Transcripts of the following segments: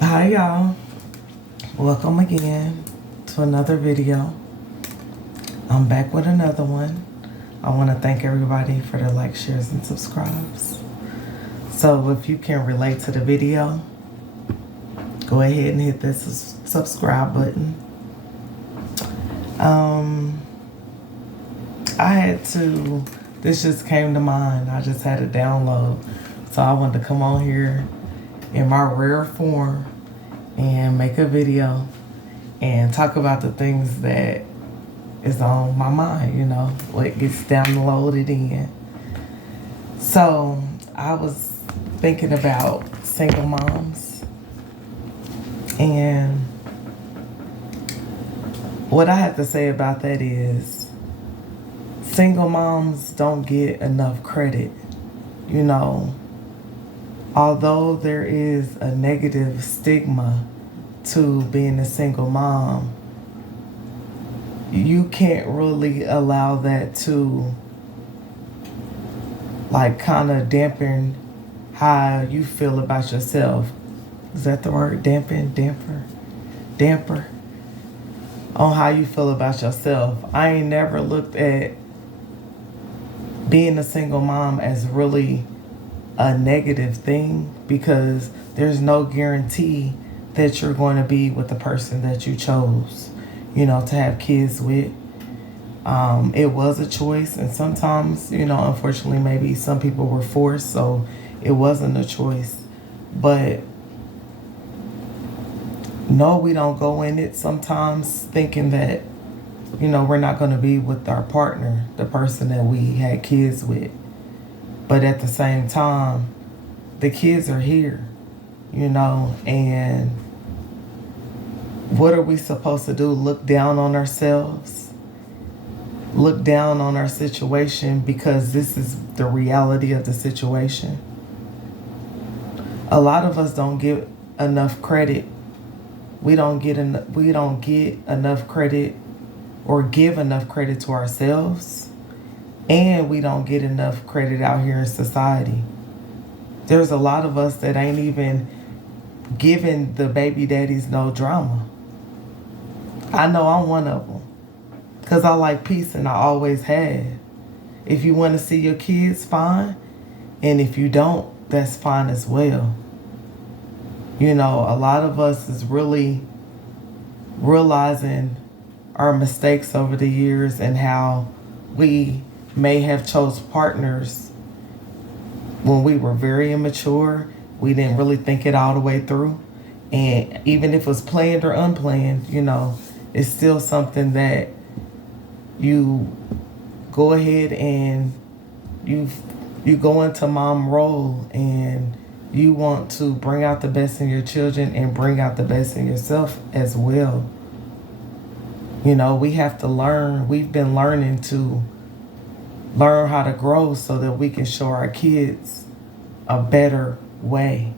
Hi y'all, welcome again to another video. I'm back with another one. I want to thank everybody for their likes, shares, and subscribes. So if you can relate to the video, go ahead and hit this subscribe button. Um, I had to, this just came to mind. I just had a download. So I wanted to come on here in my rare form and make a video and talk about the things that is on my mind, what gets downloaded in. So I was thinking about single moms, and what I have to say about that is single moms don't get enough credit. You know, although there is a negative stigma to being a single mom, you can't really allow that to kind of dampen how you feel about yourself. Is that the word? Damper on how you feel about yourself. I ain't never looked at being a single mom as really a negative thing, because there's no guarantee that you're going to be with the person that you chose, to have kids with. It was a choice, and sometimes, unfortunately, maybe some people were forced, so it wasn't a choice. But no, we don't go in it sometimes thinking that, we're not going to be with our partner, the person that we had kids with. But at the same time, the kids are here, and what are we supposed to do? Look down on ourselves? Look down on our situation because this is the reality of the situation? A lot of us don't get enough credit. We don't get enough credit or give enough credit to ourselves, and we don't get enough credit out here in society. There's a lot of us that ain't even giving the baby daddies no drama. I know I'm one of them, because I like peace and I always have. If you want to see your kids, fine. And if you don't, that's fine as well. A lot of us is really realizing our mistakes over the years and how we may have chose partners when we were very immature. We didn't really think it all the way through. And even if it was planned or unplanned, it's still something that you go ahead and you go into mom role, and you want to bring out the best in your children and bring out the best in yourself as well. We have to learn. We've been learning to learn how to grow so that we can show our kids a better way.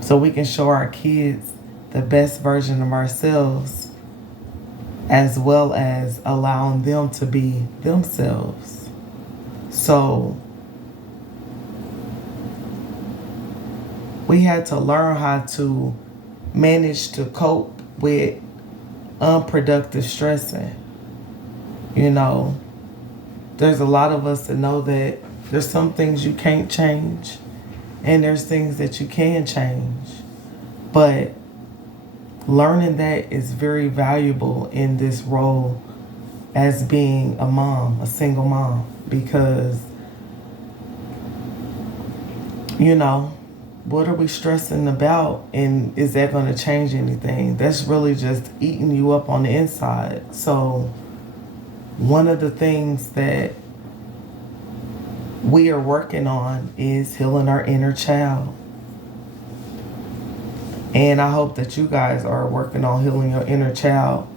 So we can show our kids the best version of ourselves, as well as allowing them to be themselves. So we had to learn how to manage to cope with unproductive stressing. There's a lot of us that know that there's some things you can't change, and there's things that you can change. But learning that is very valuable in this role as being a mom, a single mom, because, what are we stressing about, and is that going to change anything? That's really just eating you up on the inside. So one of the things that we are working on is healing our inner child. And I hope that you guys are working on healing your inner child.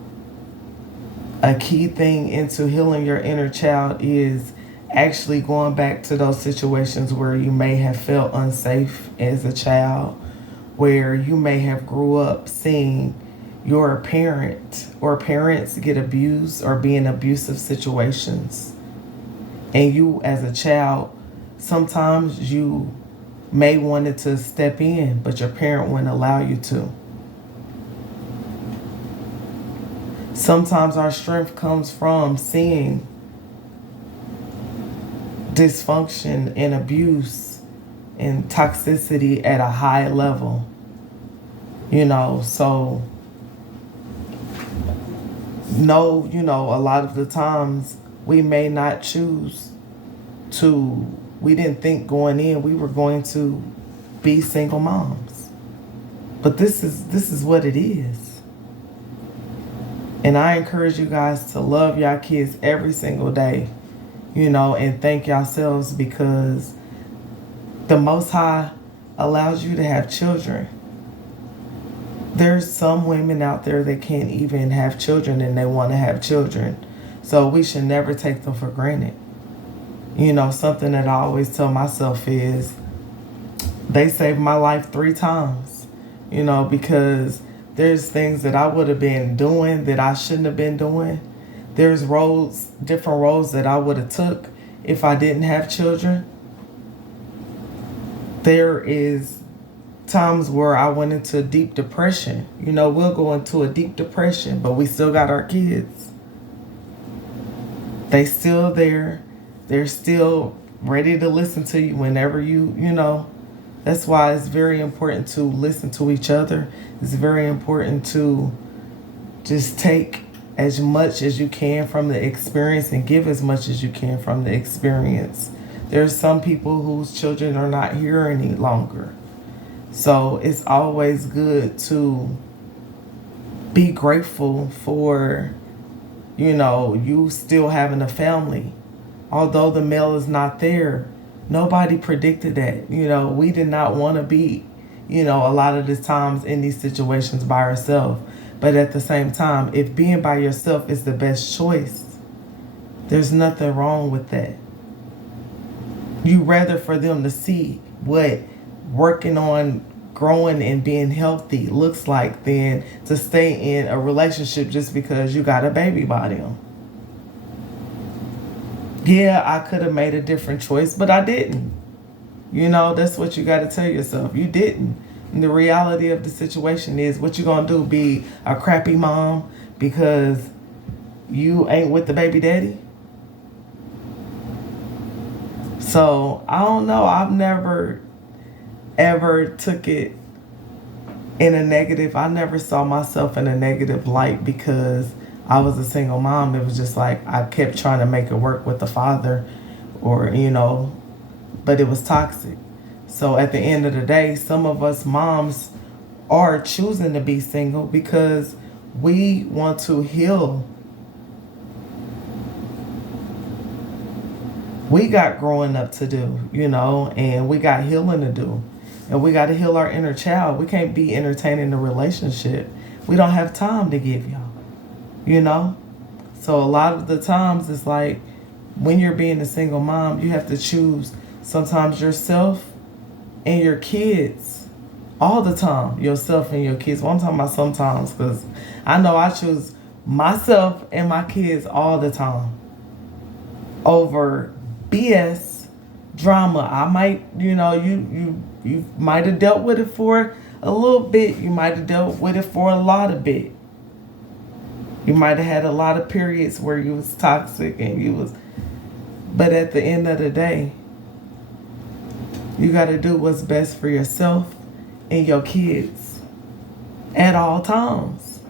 A key thing into healing your inner child is actually going back to those situations where you may have felt unsafe as a child, where you may have grew up seeing your parent or parents get abused or be in abusive situations. And you as a child, sometimes you may wanted to step in, but your parent wouldn't allow you to. Sometimes our strength comes from seeing dysfunction and abuse and toxicity at a high level. So no, a lot of the times we may not choose to, we didn't think going in we were going to be single moms. But this is what it is. And I encourage you guys to love your kids every single day, and thank yourselves, because the Most High allows you to have children. There's some women out there that can't even have children and they want to have children. So we should never take them for granted. Something that I always tell myself is they saved my life 3 times, because there's things that I would have been doing that I shouldn't have been doing. There's different roles that I would have took if I didn't have children. There is times where I went into deep depression. We'll go into a deep depression, but we still got our kids. They still there. They're still ready to listen to you whenever That's why it's very important to listen to each other. It's very important to just take as much as you can from the experience and give as much as you can from the experience. There's some people whose children are not here any longer. So it's always good to be grateful for, you still having a family. Although the male is not there, nobody predicted that. We did not want to be, a lot of the times in these situations by ourselves. But at the same time, if being by yourself is the best choice, there's nothing wrong with that. You rather for them to see what working on growing and being healthy looks like than to stay in a relationship just because you got a baby by them. Yeah, I could have made a different choice, but I didn't. That's what you got to tell yourself. You didn't. And the reality of the situation is, what you going to do, be a crappy mom because you ain't with the baby daddy? So, I don't know. I've never, ever took it in a negative. I never saw myself in a negative light because I was a single mom. It was just like I kept trying to make it work with the father or, but it was toxic. So at the end of the day, some of us moms are choosing to be single because we want to heal. We got growing up to do, and we got healing to do. And we got to heal our inner child. We can't be entertaining a relationship. We don't have time to give y'all. So a lot of the times it's like when you're being a single mom, you have to choose sometimes yourself and your kids all the time. Yourself and your kids. Well, I'm talking about sometimes because I know I choose myself and my kids all the time over BS drama. I might, you might have dealt with it for a little bit. You might have dealt with it for a lot of bit. You might have had a lot of periods where you was toxic and but at the end of the day, you got to do what's best for yourself and your kids at all times.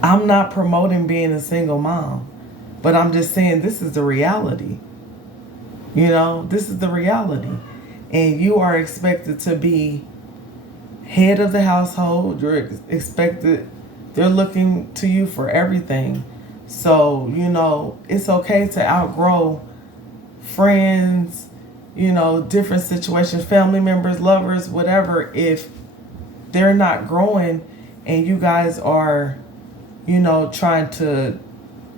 I'm not promoting being a single mom, but I'm just saying this is the reality. This is the reality. And you are expected to be head of the household. You're expected, they're looking to you for everything. So, it's okay to outgrow friends, different situations, family members, lovers, whatever, if they're not growing and you guys are, trying to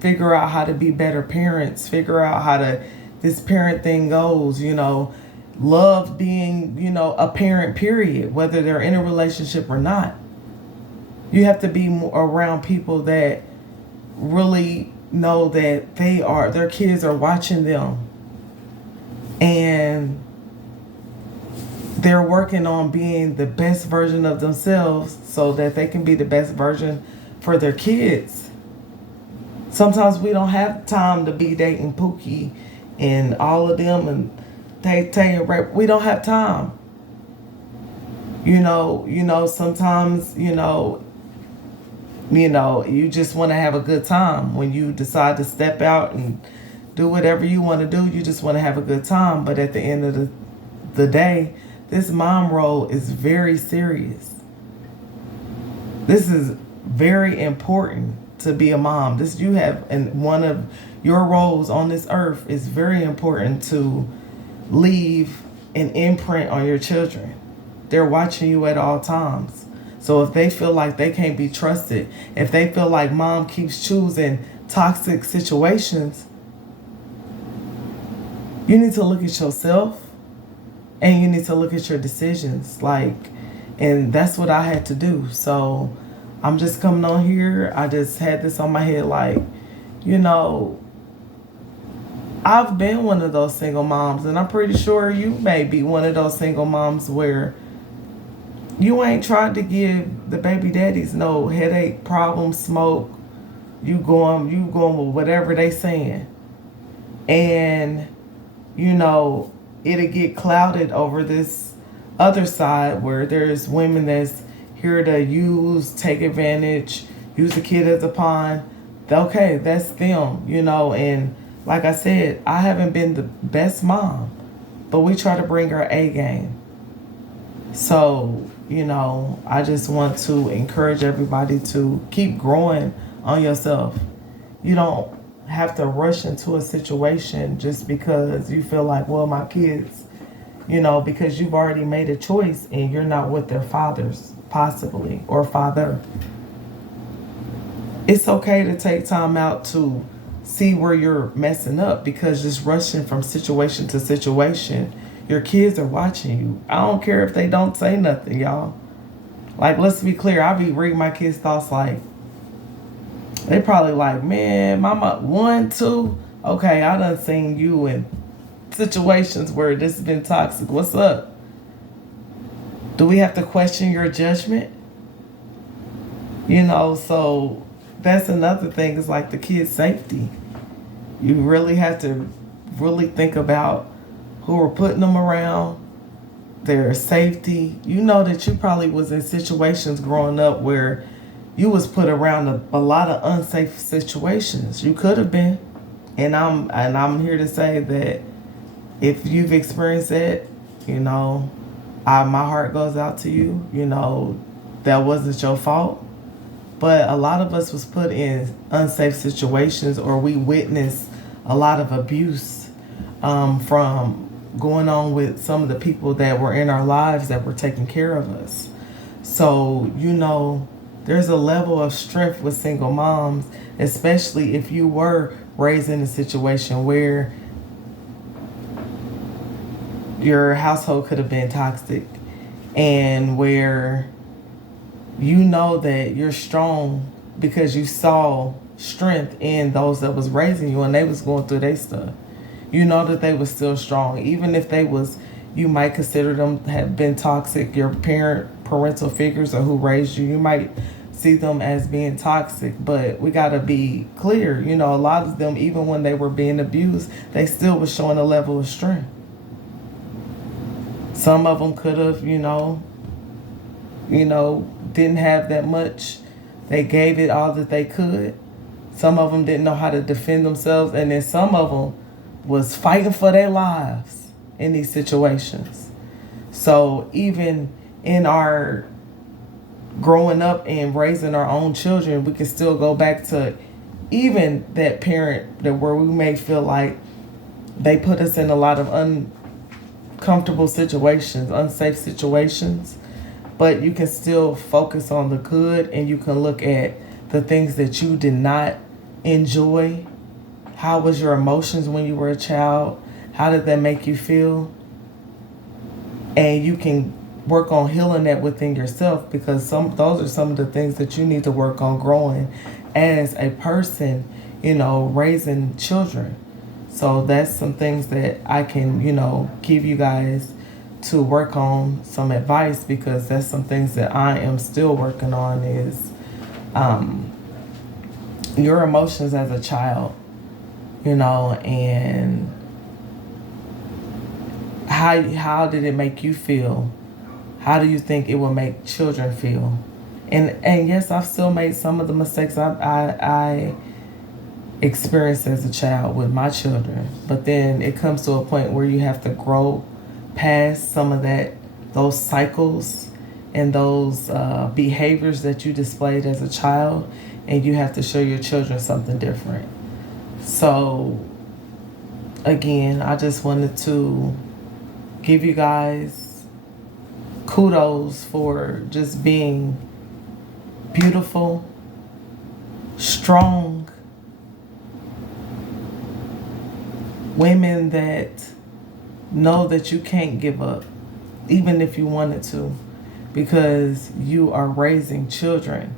figure out how to be better parents, figure out how to, this parent thing goes, love being, a parent, period, whether they're in a relationship or not. You have to be around people that really know that their kids are watching them. and they're working on being the best version of themselves so that they can be the best version for their kids. Sometimes we don't have time to be dating Pookie and all of them and Tay and Ray. We don't have time. Sometimes, you just want to have a good time. When you decide to step out and do whatever you want to do, you just want to have a good time. But at the end of the day, this mom role is very serious. This is very important to be a mom. This you have, and one of your roles on this earth is very important to leave an imprint on your children. They're watching you at all times. So if they feel like they can't be trusted, if they feel like mom keeps choosing toxic situations, you need to look at yourself and you need to look at your decisions. And that's what I had to do. So I'm just coming on here. I just had this on my head, I've been one of those single moms, and I'm pretty sure you may be one of those single moms where you ain't tried to give the baby daddies no headache, problem, smoke. You going with whatever they saying. And, it'll get clouded over this other side where there's women that's here to take advantage, use the kid as a pawn. Okay, that's them, and like I said, I haven't been the best mom, but we try to bring our A game. So, I just want to encourage everybody to keep growing on yourself. You don't have to rush into a situation just because you feel like, well, my kids, because you've already made a choice and you're not with their fathers, possibly, or father. It's okay to take time out to see where you're messing up, because just rushing from situation to situation, your kids are watching you. I don't care if they don't say nothing, y'all. Let's be clear. I be reading my kids' thoughts they probably like, man, mama, 1, 2. Okay, I done seen you in situations where this has been toxic. What's up? Do we have to question your judgment? So that's another thing, is the kids' safety. You really have to really think about who are putting them around, their safety. You know that you probably was in situations growing up where you was put around a lot of unsafe situations. You could have been. And I'm here to say that if you've experienced that, my heart goes out to you. That wasn't your fault. But a lot of us was put in unsafe situations, or we witnessed a lot of abuse from going on with some of the people that were in our lives that were taking care of us. So, there's a level of strength with single moms, especially if you were raised in a situation where your household could have been toxic, and where that you're strong because you saw strength in those that was raising you and they was going through their stuff. That they was still strong, even if you might consider them have been toxic. Your parental figures, or who raised you might see them as being toxic, but we got to be clear. A lot of them, even when they were being abused, they still was showing a level of strength. Some of them could have, didn't have that much. They gave it all that they could. Some of them didn't know how to defend themselves, and then some of them was fighting for their lives in these situations. So even in our growing up and raising our own children, we can still go back to even that parent that where we may feel like they put us in a lot of uncomfortable situations, unsafe situations, but you can still focus on the good, and you can look at the things that you did not enjoy. How was your emotions when you were a child? How did that make you feel? And you can work on healing that within yourself, because those are some of the things that you need to work on growing as a person, raising children. So that's some things that I can, give you guys to work on some advice, because that's some things that I am still working on is um, your emotions as a child, and how did it make you feel? How do you think it will make children feel? And yes, I've still made some of the mistakes I experienced as a child with my children, but then it comes to a point where you have to grow past some of those cycles and those behaviors that you displayed as a child, and you have to show your children something different. So again, I just wanted to give you guys kudos for just being beautiful, strong women that know that you can't give up, even if you wanted to, because you are raising children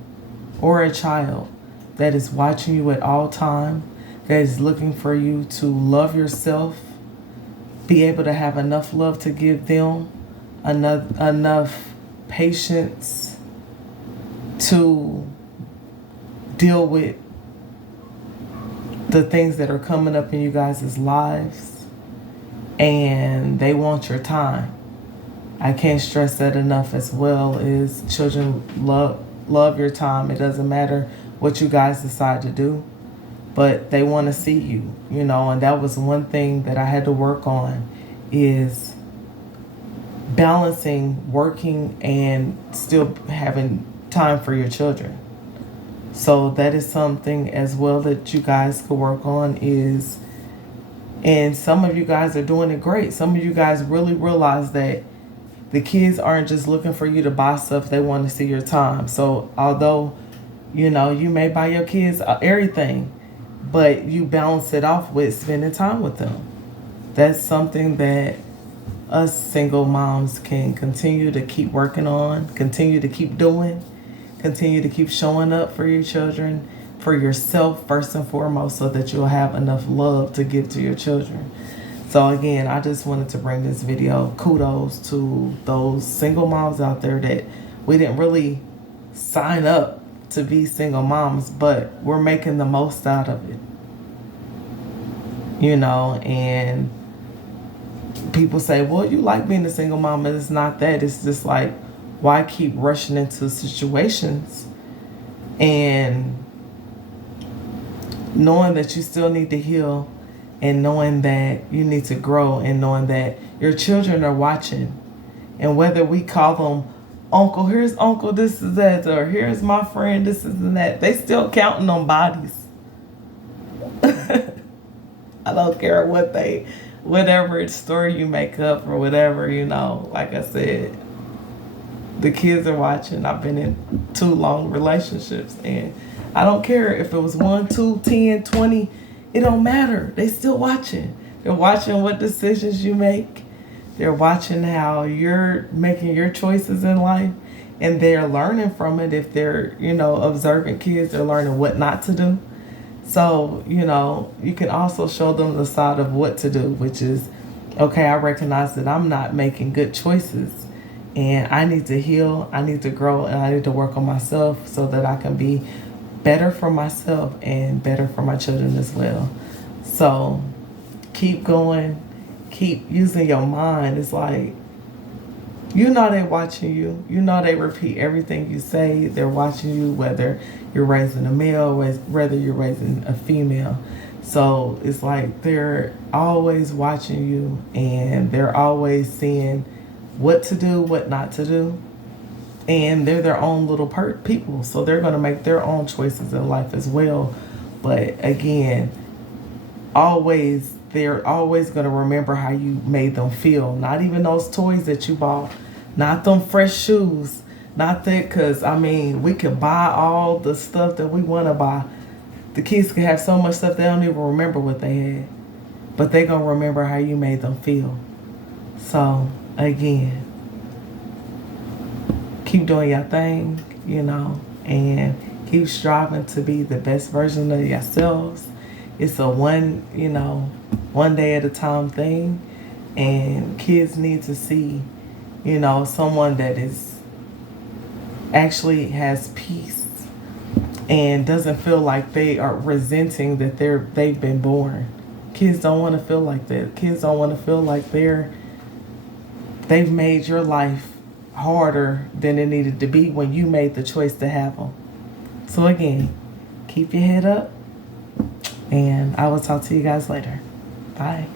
or a child that is watching you at all time, that is looking for you to love yourself, be able to have enough love to give them, enough patience to deal with the things that are coming up in you guys' lives, and they want your time. I can't stress that enough, as well as children love your time. It doesn't matter what you guys decide to do, but they want to see you, and that was one thing that I had to work on, is balancing working and still having time for your children. So that is something as well that you guys could work on is, and some of you guys are doing it great. Some of you guys really realize that the kids aren't just looking for you to buy stuff, they want to see your time. So although, you may buy your kids everything, but you balance it off with spending time with them. That's something that us single moms can continue to keep working on, continue to keep doing, continue to keep showing up for your children, for yourself first and foremost, so that you'll have enough love to give to your children. So again, I just wanted to bring this video. Kudos to those single moms out there that we didn't really sign up to be single moms, but we're making the most out of it. And people say, well, you like being a single mom, and it's not that. It's just like, why keep rushing into situations and knowing that you still need to heal, and knowing that you need to grow, and knowing that your children are watching. And whether we call them uncle, here's uncle, this is that, or here's my friend, this is and that, they still counting on bodies. I don't care whatever story you make up or whatever, like I said, the kids are watching. I've been in 2 long relationships, and I don't care if it was 1, 2, 10, 20. It don't matter. They still watching. They're watching what decisions you make. They're watching how you're making your choices in life, and they're learning from it. If they're, observant kids, they're learning what not to do. So, you can also show them the side of what to do, which is, okay, I recognize that I'm not making good choices, and I need to heal, I need to grow, and I need to work on myself so that I can be better for myself and better for my children as well. So keep going, keep using your mind. It's like, they're watching you. They repeat everything you say. They're watching you, whether you're raising a male, whether you're raising a female. So it's like they're always watching you, and they're always seeing what to do, what not to do. And they're their own little people, so they're going to make their own choices in life as well. But again, they're always going to remember how you made them feel. Not even those toys that you bought, not them fresh shoes, not that, because we can buy all the stuff that we want to buy. The kids can have so much stuff they don't even remember what they had, but they're going to remember how you made them feel. So again, keep doing your thing, and keep striving to be the best version of yourselves. it's a one day at a time thing. And kids need to see, someone that is actually has peace and doesn't feel like they are resenting that they've been born. Kids don't want to feel like that. Kids don't want to feel like they've made your life harder than it needed to be when you made the choice to have them. So again, keep your head up, and I will talk to you guys later. Bye.